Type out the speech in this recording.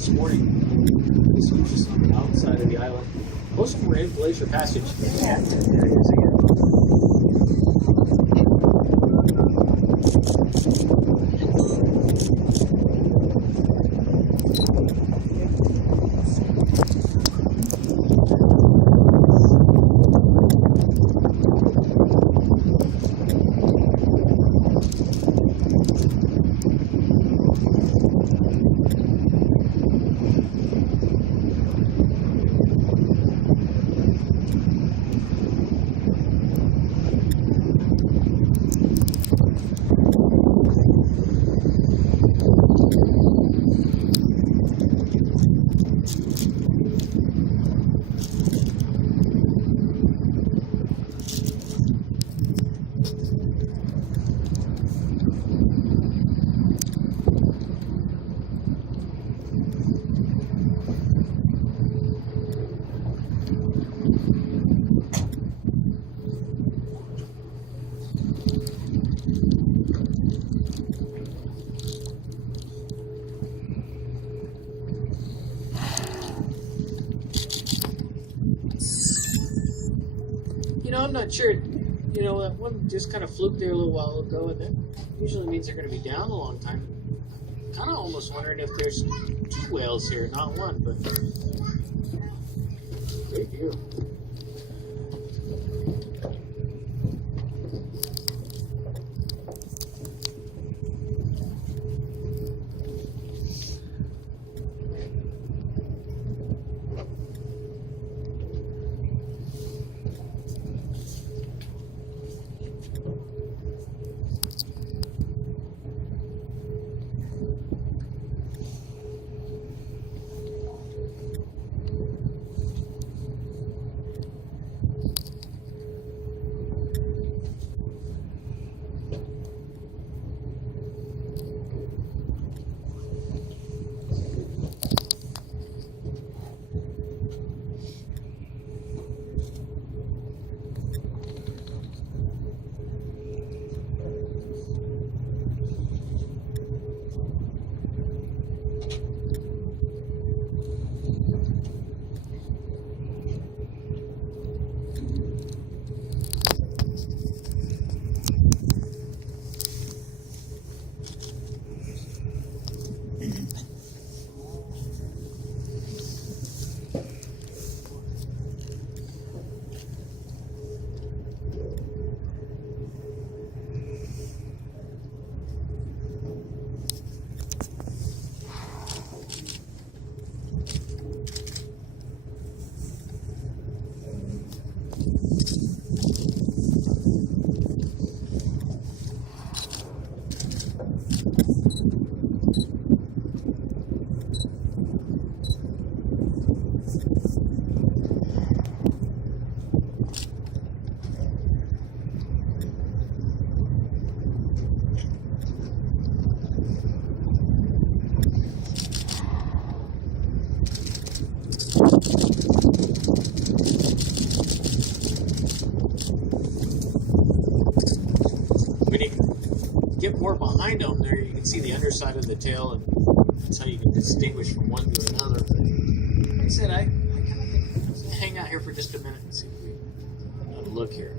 this morning. This was just on the outside of the island. Most of them were in Glacier Passage. Yeah, there it is again. I'm not sure. That one just kind of fluked there a little while ago, and that usually means they're going to be down a long time. Kind of almost wondering if there's 2 whales here, not one, but great view. When you get more behind them there, you can see the underside of the tail, and that's how you can distinguish from one to another. But like I said, I kind of think I'm going to hang out here for just a minute and see if we have a look here.